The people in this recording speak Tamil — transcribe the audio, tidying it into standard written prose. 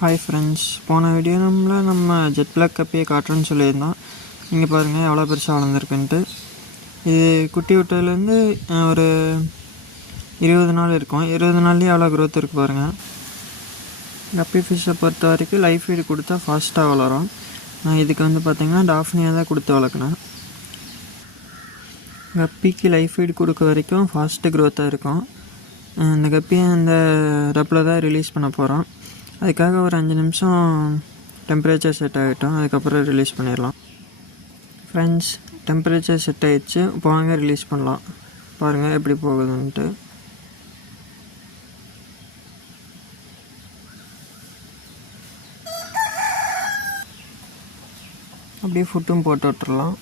ஹாய் ஃப்ரெண்ட்ஸ், போன வீடியோவில் நம்ம ஜெட் பிளாக் கப்பியை காட்டுறேன்னு சொல்லியிருந்தோம். இங்கே பாருங்கள் எவ்வளோ பெருசாக வளர்ந்துருக்குன்ட்டு. இது குட்டி விட்டதுலேருந்து ஒரு 20 நாள் இருக்கும். 20 நாள்லேயே எவ்வளோ க்ரோத் இருக்குது பாருங்கள். கப்பி ஃபிஷ்ஷை பொறுத்த வரைக்கும் லைஃப் ஃபீடு கொடுத்தா ஃபாஸ்ட்டாக வளரும். இதுக்கு பார்த்திங்கன்னா டாஃப்னியாக தான் கொடுத்து வளர்க்கணும். கப்பிக்கு லைஃப் ஃபீடு கொடுக்க வரைக்கும் ஃபாஸ்ட்டு க்ரோத்தாக இருக்கும். இந்த கப்பியை அந்த ரப்பில் தான் ரிலீஸ் பண்ண போகிறோம். அதுக்காக ஒரு 5 நிமிஷம் டெம்பரேச்சர் செட் ஆகிட்டோம். அதுக்கப்புறம் ரிலீஸ் பண்ணிடலாம். ஃப்ரெண்ட்ஸ், டெம்பரேச்சர் செட் ஆகிடுச்சு. இப்போ வாங்க ரிலீஸ் பண்ணலாம். பாருங்கள் எப்படி போகுதுன்ட்டு. அப்படியே ஃபுட்டும் போட்டு விட்டுறலாம்.